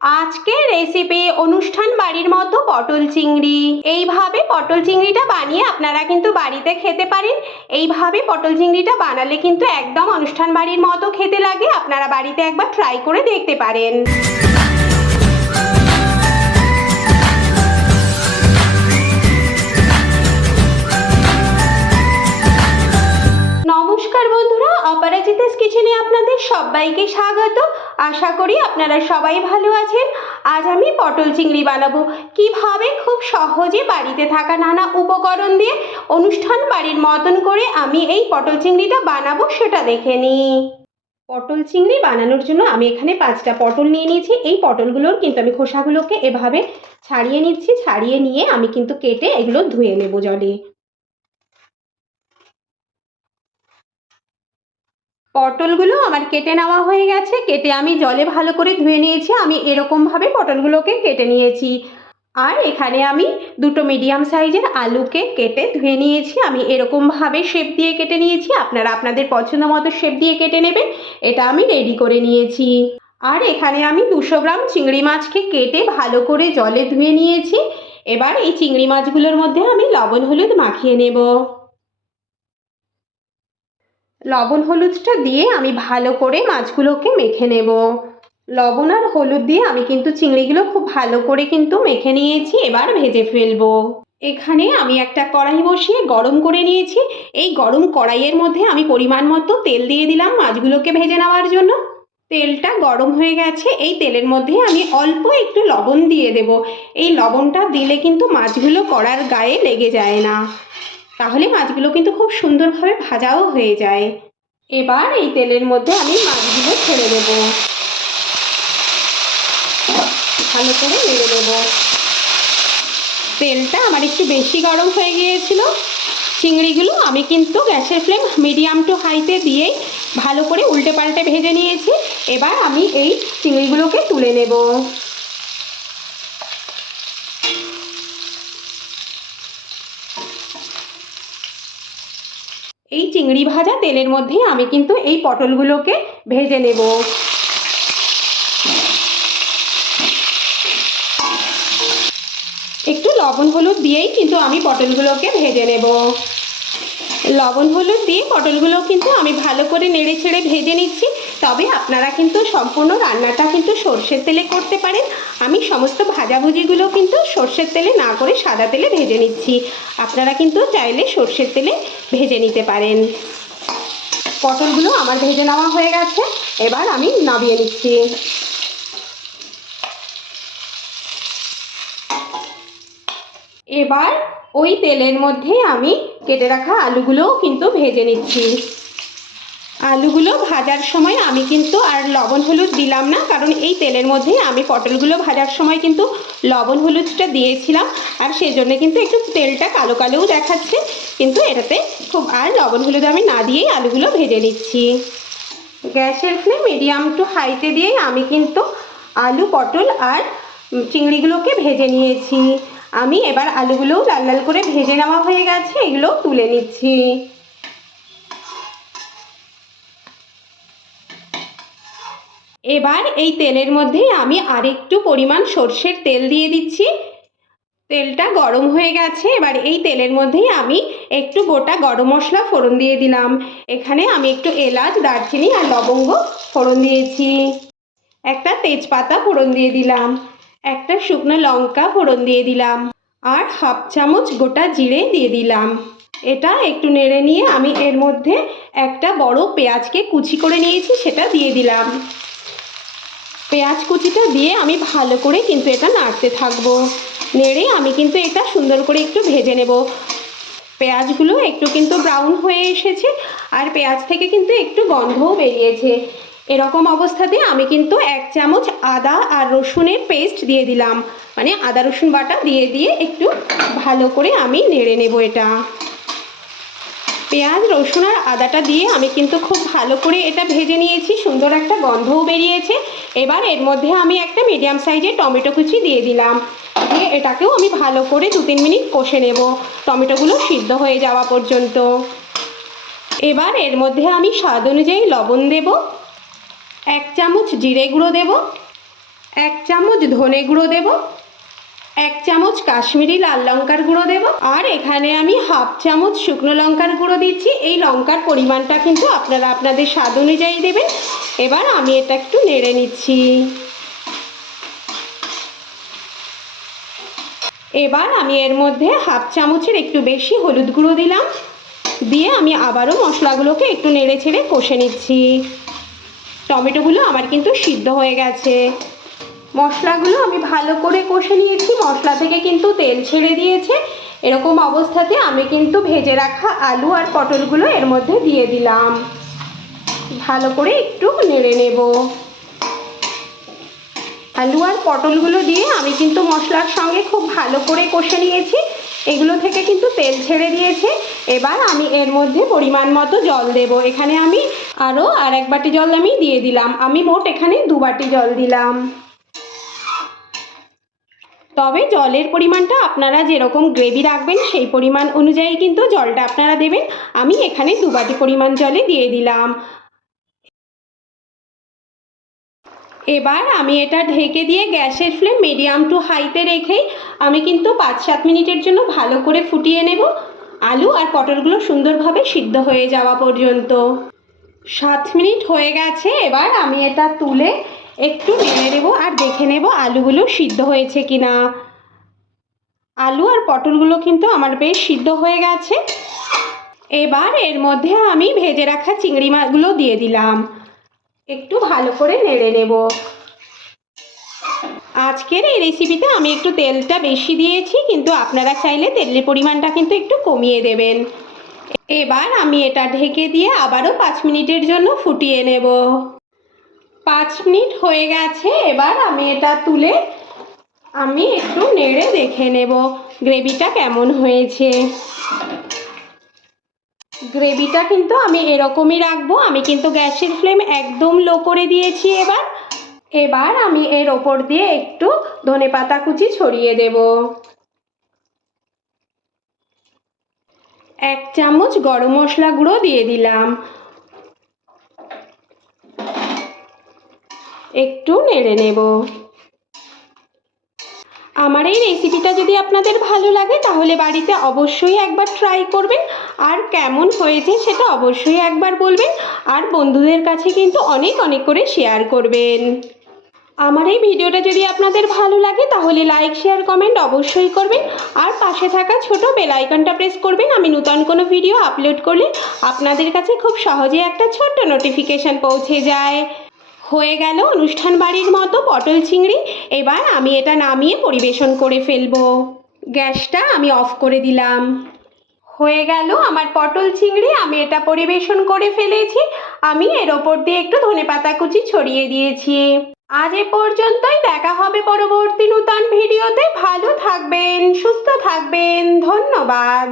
আজকে রেসিপি অনুষ্ঠান বাড়ির মতো পটল চিংড়ি। এইভাবে পটল চিংড়িটা বানিয়ে আপনারা কিন্তু বাড়িতে খেতে পারেন। এইভাবে পটল চিংড়িটা বানালে কিন্তু একদম অনুষ্ঠান বাড়ির মতো খেতে লাগে। আপনারা বাড়িতে একবার ট্রাই করে দেখতে পারেন। আশা করি আপনারা সবাই ভালো আছেন। আজ আমি পটল চিংড়ি বানাবো। কীভাবে? খুব সহজে বাড়িতে থাকা নানা উপকরণ দিয়ে অনুষ্ঠান বাড়ির মতন করে আমি এই পটল চিংড়িটা বানাবো, সেটা দেখে নিই। পটল চিংড়ি বানানোর জন্য আমি এখানে পাঁচটা পটল নিয়ে নিয়েছি। এই পটলগুলোর কিন্তু আমি খোসাগুলোকে এভাবে ছাড়িয়ে নিচ্ছি। ছাড়িয়ে নিয়ে আমি কিন্তু কেটে এগুলো ধুয়ে নেব জলে। পটলগুলো আমার কেটে নেওয়া হয়ে গেছে। কেটে আমি জলে ভালো করে ধুয়ে নিয়েছি। আমি এরকমভাবে পটলগুলোকে কেটে নিয়েছি। আর এখানে আমি দুটো মিডিয়াম সাইজের আলুকে কেটে ধুয়ে নিয়েছি। আমি এরকমভাবে শেপ দিয়ে কেটে নিয়েছি। আপনারা আপনাদের পছন্দ মতো শেপ দিয়ে কেটে নেবেন। এটা আমি রেডি করে নিয়েছি। আর এখানে আমি দুশো গ্রাম চিংড়ি মাছকে কেটে ভালো করে জলে ধুয়ে নিয়েছি। এবার এই চিংড়ি মাছগুলোর মধ্যে আমি লবণ হলুদ মাখিয়ে নেব। লবণ হলুদটা দিয়ে আমি ভালো করে মাছগুলোকে মেখে নেব। লবণ আর হলুদ দিয়ে আমি কিন্তু চিংড়িগুলো খুব ভালো করে কিন্তু মেখে নিয়েছি, এবার ভেজে ফেলব। এখানে আমি একটা কড়াই বসিয়ে গরম করে নিয়েছি। এই গরম কড়াইয়ের মধ্যে আমি পরিমাণ মতো তেল দিয়ে দিলাম মাছগুলোকে ভেজে নেওয়ার জন্য। তেলটা গরম হয়ে গেছে, এই তেলের মধ্যে আমি অল্প একটু লবণ দিয়ে দেব। এই লবণটা দিলে কিন্তু মাছগুলো কড়ার গায়ে লেগে যায় না। তাহলে মাছগুলো কিন্তু খুব সুন্দরভাবে ভাজাও হয়ে যায়। এবার এই তেলের মধ্যে আমি মাছগুলো ছেড়ে দেবো। ভালো করে নেড়ে নেব তেলটা আমার একটু বেশি গরম হয়ে গিয়েছিল। চিংড়িগুলো আমি কিন্তু গ্যাসের ফ্লেম মিডিয়াম টু হাইতে দিয়েই ভালো করে উল্টে পাল্টে ভেজে নিয়েছি। এবার আমি এই চিংড়িগুলোকে তুলে নেব। এই চিংড়ি ভাজা তেলের মধ্যেই আমি কিন্তু এই পটলগুলোকে ভেজে নেব। একটু লবণ হলুদ দিয়েই কিন্তু আমি পটলগুলোকে ভেজে নেব। লবণ হলুদ দিয়ে পটলগুলো কিন্তু আমি ভালো করে নেড়ে ছেড়ে ভেজে নিচ্ছি। তবে আপনারা কিন্তু সম্পূর্ণ রান্নাটা কিন্তু সর্ষের তেলে করতে পারেন। আমি সমস্ত ভাজাভুজিগুলো কিন্তু সর্ষের তেলে না করে সাদা তেলে ভেজে নিচ্ছি। আপনারা কিন্তু চাইলে সর্ষের তেলে ভেজে নিতে পারেন। পটলগুলো আমার ভেজে নেওয়া হয়ে গেছে। এবার আমি নামিয়ে নিচ্ছি। এবার ওই তেলের মধ্যে আমি কেটে রাখা আলুগুলোও কিন্তু ভেজে নিচ্ছি। আলুগুলো ভাজার সময় আমি কিন্তু আর লবণ হলুদ দিলাম না, কারণ এই তেলের মধ্যেই আমি পটলগুলো ভাজার সময় কিন্তু লবণ হলুদটা দিয়েছিলাম, আর সেই জন্য কিন্তু একটু তেলটা কালো কালোও দেখাচ্ছে, কিন্তু এটাতে খুব আর লবণ হলুদ আমি না দিয়েই আলুগুলো ভেজে নিচ্ছি। গ্যাসের ফ্লেম মিডিয়াম টু হাইতে দিয়েই আমি কিন্তু আলু, পটল আর চিংড়িগুলোকে ভেজে নিয়েছি। আমি এবার আলুগুলোও লাল লাল করে ভেজে নেওয়া হয়ে গেছে এগুলো তুলে নিচ্ছি। এবার এই তেলের মধ্যে আমি আরেকটু পরিমাণ সর্ষের তেল দিয়ে দিচ্ছি। তেলটা গরম হয়ে গেছে, এবার এই তেলের মধ্যেই আমি একটু গোটা গরম মশলা ফোড়ন দিয়ে দিলাম। এখানে আমি একটু এলাচ, দারচিনি আর লবঙ্গ ফোড়ন দিয়েছি। একটা তেজপাতা ফোড়ন দিয়ে দিলাম, একটা শুকনো লঙ্কা ফোড়ন দিয়ে দিলাম, আর হাফ চামচ গোটা জিরে দিয়ে দিলাম। এটা একটু নেড়ে নিয়ে আমি এর মধ্যে একটা বড় পেঁয়াজকে কুচি করে নিয়েছি, সেটা দিয়ে দিলাম। পেঁয়াজ কুচিটা দিয়ে আমি ভালো করে কিন্তু এটা নাড়তে থাকব। নেড়ে আমি কিন্তু এটা সুন্দর করে একটু ভেজে নেব। পেঁয়াজগুলো একটু কিন্তু ব্রাউন হয়ে এসেছে আর পেঁয়াজ থেকে কিন্তু একটু গন্ধও বেরিয়েছে। এরকম অবস্থাতে আমি কিন্তু এক চামচ আদা আর রসুনের পেস্ট দিয়ে দিলাম। মানে আদা রসুন বাটা দিয়ে দিয়ে একটু ভালো করে আমি নেড়ে নেব এটা। পেঁয়াজ, রসুন আর আদাটা দিয়ে আমি কিন্তু খুব ভালো করে এটা ভেজে নিয়েছি। সুন্দর একটা গন্ধও বেরিয়েছে। এবার এর মধ্যে আমি একটা মিডিয়াম সাইজের টমেটো কুচি দিয়ে দিলাম। দিয়ে এটাকেও আমি ভালো করে দু তিন মিনিট কষে নেব। টমেটোগুলো সিদ্ধ হয়ে যাওয়া পর্যন্ত। এবার এর মধ্যে আমি স্বাদ অনুযায়ী লবণ দেব। এক চামচ জিরে গুঁড়ো দেব। এক চামচ ধনে গুঁড়ো দেব। এক চামচ কাশ্মীরি লাল লঙ্কার গুঁড়ো দেব। আর এখানে আমি হাফ চামচ শুকনো লঙ্কার গুঁড়ো দিচ্ছি। এই লঙ্কার পরিমাণটা কিন্তু আপনারা আপনাদের স্বাদ অনুযায়ী দেবেন। এবার আমি এটা একটু নেড়ে নিচ্ছি। এবার আমি এর মধ্যে হাফ চামচের একটু বেশি হলুদ গুঁড়ো দিলাম। দিয়ে আমি আবারও মশলাগুলোকে একটু নেড়ে ছেড়ে কষে নিচ্ছি। টমেটোগুলো আমার কিন্তু সিদ্ধ হয়ে গেছে। মশলাগুলো আমি ভালো করে কষে নিয়েছি। মশলা থেকে কিন্তু তেল ছেড়ে দিয়েছে। এরকম অবস্থাতে আমি কিন্তু ভেজে রাখা আলু আর পটলগুলো এর মধ্যে দিয়ে দিলাম। ভালো করে একটু নেড়ে নেব। আলু আর পটলগুলো দিয়ে আমি কিন্তু মশলার সঙ্গে খুব ভালো করে কষে নিয়েছি। এগুলো থেকে কিন্তু তেল ছেড়ে দিয়েছে। এবার আমি এর মধ্যে পরিমাণ মতো জল দেব। এখানে আমি আরও আর এক বাটি জল আমি দিয়ে দিলাম। আমি মোট এখানে দু বাটি জল দিলাম। তবে জলের পরিমাণটা আপনারা যেরকম গ্রেভি রাখবেন, সেই পরিমাণ অনুযায়ী কিন্তু জলটা আপনারা দেবেন। আমি এখানে দু বাটি পরিমাণ জলে দিয়ে দিলাম। এবার আমি এটা ঢেকে দিয়ে গ্যাসের ফ্লেম মিডিয়াম টু হাইতে রেখেই আমি কিন্তু পাঁচ সাত মিনিটের জন্য ভালো করে ফুটিয়ে নেব। আলু আর পটলগুলো সুন্দরভাবে সিদ্ধ হয়ে যাওয়া পর্যন্ত। সাত মিনিট হয়ে গেছে। এবার আমি এটা তুলে একটু নেড়ে নেব আর দেখে নেব আলুগুলো সিদ্ধ হয়েছে কি না আলু আর পটলগুলো কিন্তু আমার বেশ সিদ্ধ হয়ে গেছে। এবার এর মধ্যে আমি ভেজে রাখা চিংড়ি মাছগুলো দিয়ে দিলাম। একটু ভালো করে নেড়ে নেব। আজকের এই রেসিপিতে আমি একটু তেলটা বেশি দিয়েছি, কিন্তু আপনারা চাইলে তেলের পরিমাণটা কিন্তু একটু কমিয়ে দেবেন। এবার আমি এটা ঢেকে দিয়ে আবারও পাঁচ মিনিটের জন্য ফুটিয়ে নেব। পাঁচ মিনিট হয়ে গেছে, এবার আমি এটা তুলে আমি একটু নেড়ে দেখে নেব গ্রেভিটা কেমন হয়েছে। গ্রেভিটা কিন্তু আমি এরকমই রাখব, আমি কিন্তু গ্যাসের ফ্লেম একদম লো করে দিয়েছি এবার। এবার আমি এর ওপর দিয়ে একটু ধনে পাতা কুচি ছড়িয়ে দেব। এক চামচ গরম মশলা গুঁড়ো দিয়ে দিলাম। একটু নেড়ে নেব। আমার এই রেসিপিটা যদি আপনাদের ভালো লাগে, তাহলে বাড়িতে অবশ্যই একবার ট্রাই করবেন। আর কেমন হয়েছে সেটা অবশ্যই একবার বলবেন। আর বন্ধুদের কাছে কিন্তু অনেক অনেক করে শেয়ার করবেন। আমার এই ভিডিওটা যদি আপনাদের ভালো লাগে, তাহলে লাইক শেয়ার কমেন্ট অবশ্যই করবেন। আর পাশে থাকা ছোট বেল আইকনটা প্রেস করবেন। আমি নতুন কোনো ভিডিও আপলোড করলে আপনাদের কাছে খুব সহজে একটা ছোট্ট নোটিফিকেশান পৌঁছে যায়। হয়ে গেল অনুষ্ঠান বাড়ির মতো পটল চিংড়ি। এবার আমি এটা নামিয়ে পরিবেশন করে ফেলব। গ্যাসটা আমি অফ করে দিলাম। হয়ে গেল আমার পটল চিংড়ি, আমি এটা পরিবেশন করে ফেলেছি। আমি এর ওপর দিয়ে একটু ধনেপাতা কুচি ছড়িয়ে দিয়েছি। আজ এ পর্যন্তই, দেখা হবে পরবর্তী নূতন ভিডিওতে। ভালো থাকবেন, সুস্থ থাকবেন, ধন্যবাদ।